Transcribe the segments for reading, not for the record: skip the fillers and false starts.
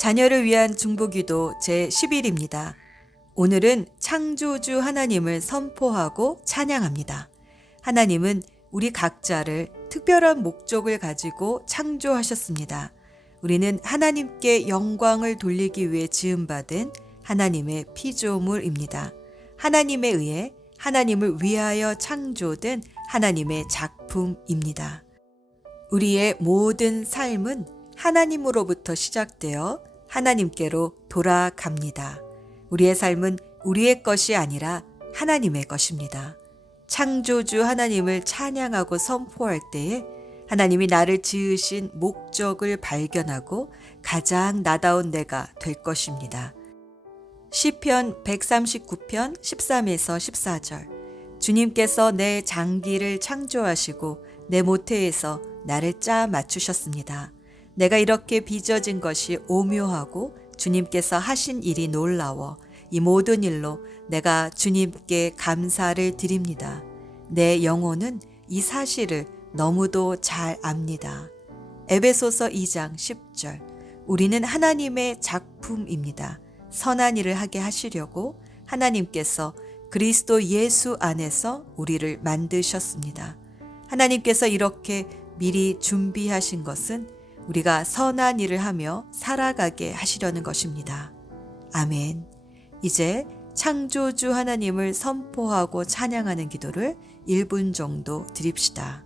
자녀를 위한 중보기도 제11입니다. 오늘은 창조주 하나님을 선포하고 찬양합니다. 하나님은 우리 각자를 특별한 목적을 가지고 창조하셨습니다. 우리는 하나님께 영광을 돌리기 위해 지음받은 하나님의 피조물입니다. 하나님에 의해 하나님을 위하여 창조된 하나님의 작품입니다. 우리의 모든 삶은 하나님으로부터 시작되어 하나님께로 돌아갑니다. 우리의 삶은 우리의 것이 아니라 하나님의 것입니다. 창조주 하나님을 찬양하고 선포할 때에 하나님이 나를 지으신 목적을 발견하고 가장 나다운 내가 될 것입니다. 시편 139편 13에서 14절. 주님께서 내 장기를 창조하시고 내 모태에서 나를 짜 맞추셨습니다. 내가 이렇게 빚어진 것이 오묘하고 주님께서 하신 일이 놀라워 이 모든 일로 내가 주님께 감사를 드립니다. 내 영혼은 이 사실을 너무도 잘 압니다. 에베소서 2장 10절. 우리는 하나님의 작품입니다. 선한 일을 하게 하시려고 하나님께서 그리스도 예수 안에서 우리를 만드셨습니다. 하나님께서 이렇게 미리 준비하신 것은 우리가 선한 일을 하며 살아가게 하시려는 것입니다. 아멘. 이제 창조주 하나님을 선포하고 찬양하는 기도를 1분 정도 드립시다.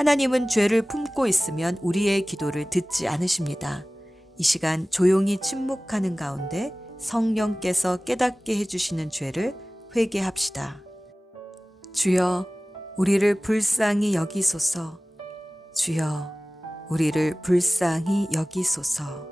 하나님은 죄를 품고 있으면 우리의 기도를 듣지 않으십니다. 이 시간 조용히 침묵하는 가운데 성령께서 깨닫게 해주시는 죄를 회개합시다. 주여, 우리를 불쌍히 여기소서. 주여, 우리를 불쌍히 여기소서.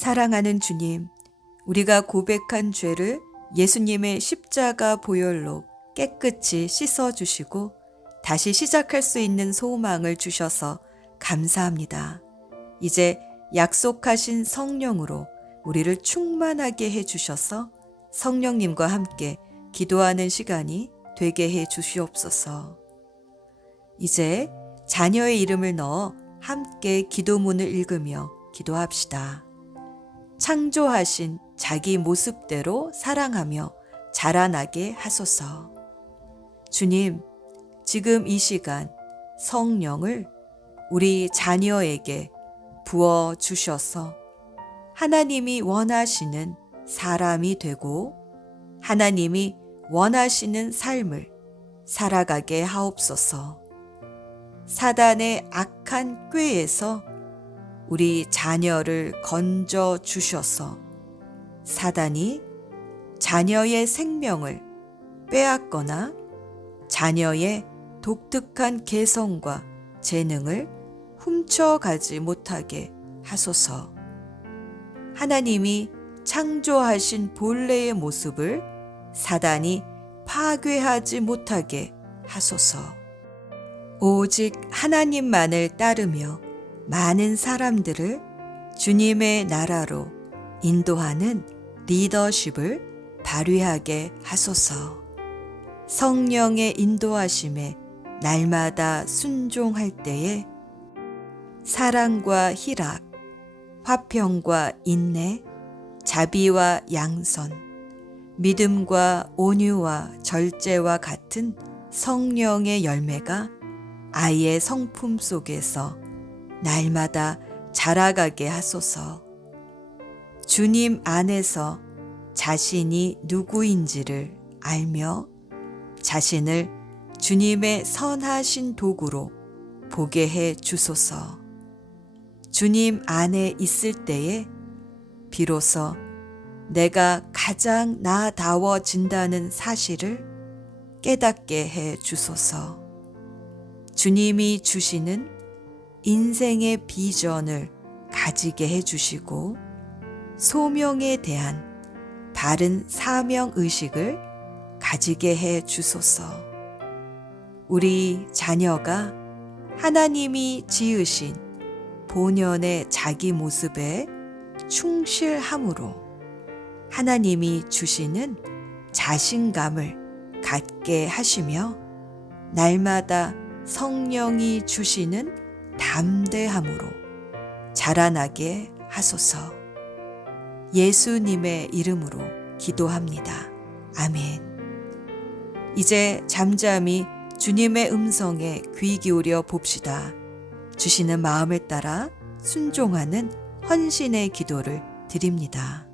사랑하는 주님, 우리가 고백한 죄를 예수님의 십자가 보혈로 깨끗이 씻어주시고 다시 시작할 수 있는 소망을 주셔서 감사합니다. 이제 약속하신 성령으로 우리를 충만하게 해주셔서 성령님과 함께 기도하는 시간이 되게 해 주시옵소서. 이제 자녀의 이름을 넣어 함께 기도문을 읽으며 기도합시다. 창조하신 자기 모습대로 사랑하며 자라나게 하소서. 주님, 지금 이 시간 성령을 우리 자녀에게 부어 주셔서 하나님이 원하시는 사람이 되고 하나님이 원하시는 삶을 살아가게 하옵소서. 사단의 악한 꾀에서 우리 자녀를 건져 주셔서 사단이 자녀의 생명을 빼앗거나 자녀의 독특한 개성과 재능을 훔쳐가지 못하게 하소서. 하나님이 창조하신 본래의 모습을 사단이 파괴하지 못하게 하소서. 오직 하나님만을 따르며 많은 사람들을 주님의 나라로 인도하는 리더십을 발휘하게 하소서. 성령의 인도하심에 날마다 순종할 때에 사랑과 희락, 화평과 인내, 자비와 양선, 믿음과 온유와 절제와 같은 성령의 열매가 아이의 성품 속에서 날마다 자라가게 하소서. 주님 안에서 자신이 누구인지를 알며 자신을 주님의 선하신 도구로 보게 해 주소서. 주님 안에 있을 때에 비로소 내가 가장 나다워진다는 사실을 깨닫게 해 주소서. 주님이 주시는 인생의 비전을 가지게 해 주시고 소명에 대한 바른 사명 의식을 가지게 해 주소서. 우리 자녀가 하나님이 지으신 본연의 자기 모습에 충실함으로 하나님이 주시는 자신감을 갖게 하시며 날마다 성령이 주시는 담대함으로 자라나게 하소서. 예수님의 이름으로 기도합니다. 아멘. 이제 잠잠히 주님의 음성에 귀 기울여 봅시다. 주시는 마음을 따라 순종하는 헌신의 기도를 드립니다.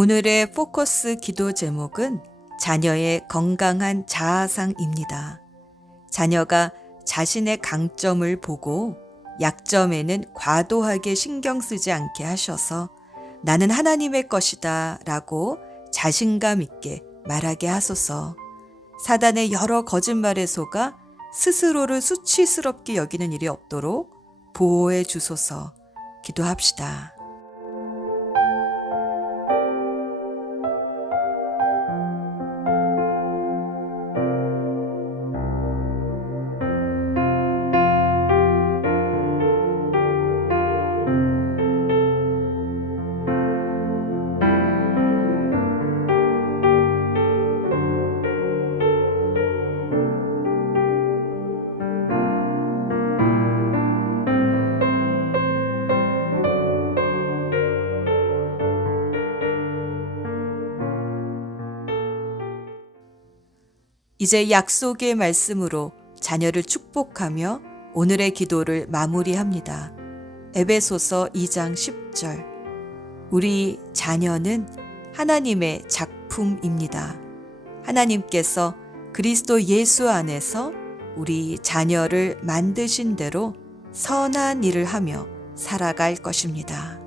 오늘의 포커스 기도 제목은 자녀의 건강한 자아상입니다. 자녀가 자신의 강점을 보고 약점에는 과도하게 신경 쓰지 않게 하셔서 나는 하나님의 것이다 라고 자신감 있게 말하게 하소서. 사단의 여러 거짓말에 속아 스스로를 수치스럽게 여기는 일이 없도록 보호해 주소서. 기도합시다. 이제 약속의 말씀으로 자녀를 축복하며 오늘의 기도를 마무리합니다. 에베소서 2장 10절. 우리 자녀는 하나님의 작품입니다. 하나님께서 그리스도 예수 안에서 우리 자녀를 만드신 대로 선한 일을 하며 살아갈 것입니다.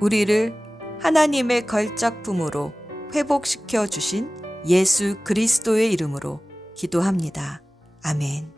우리를 하나님의 걸작품으로 회복시켜 주신 예수 그리스도의 이름으로 기도합니다. 아멘.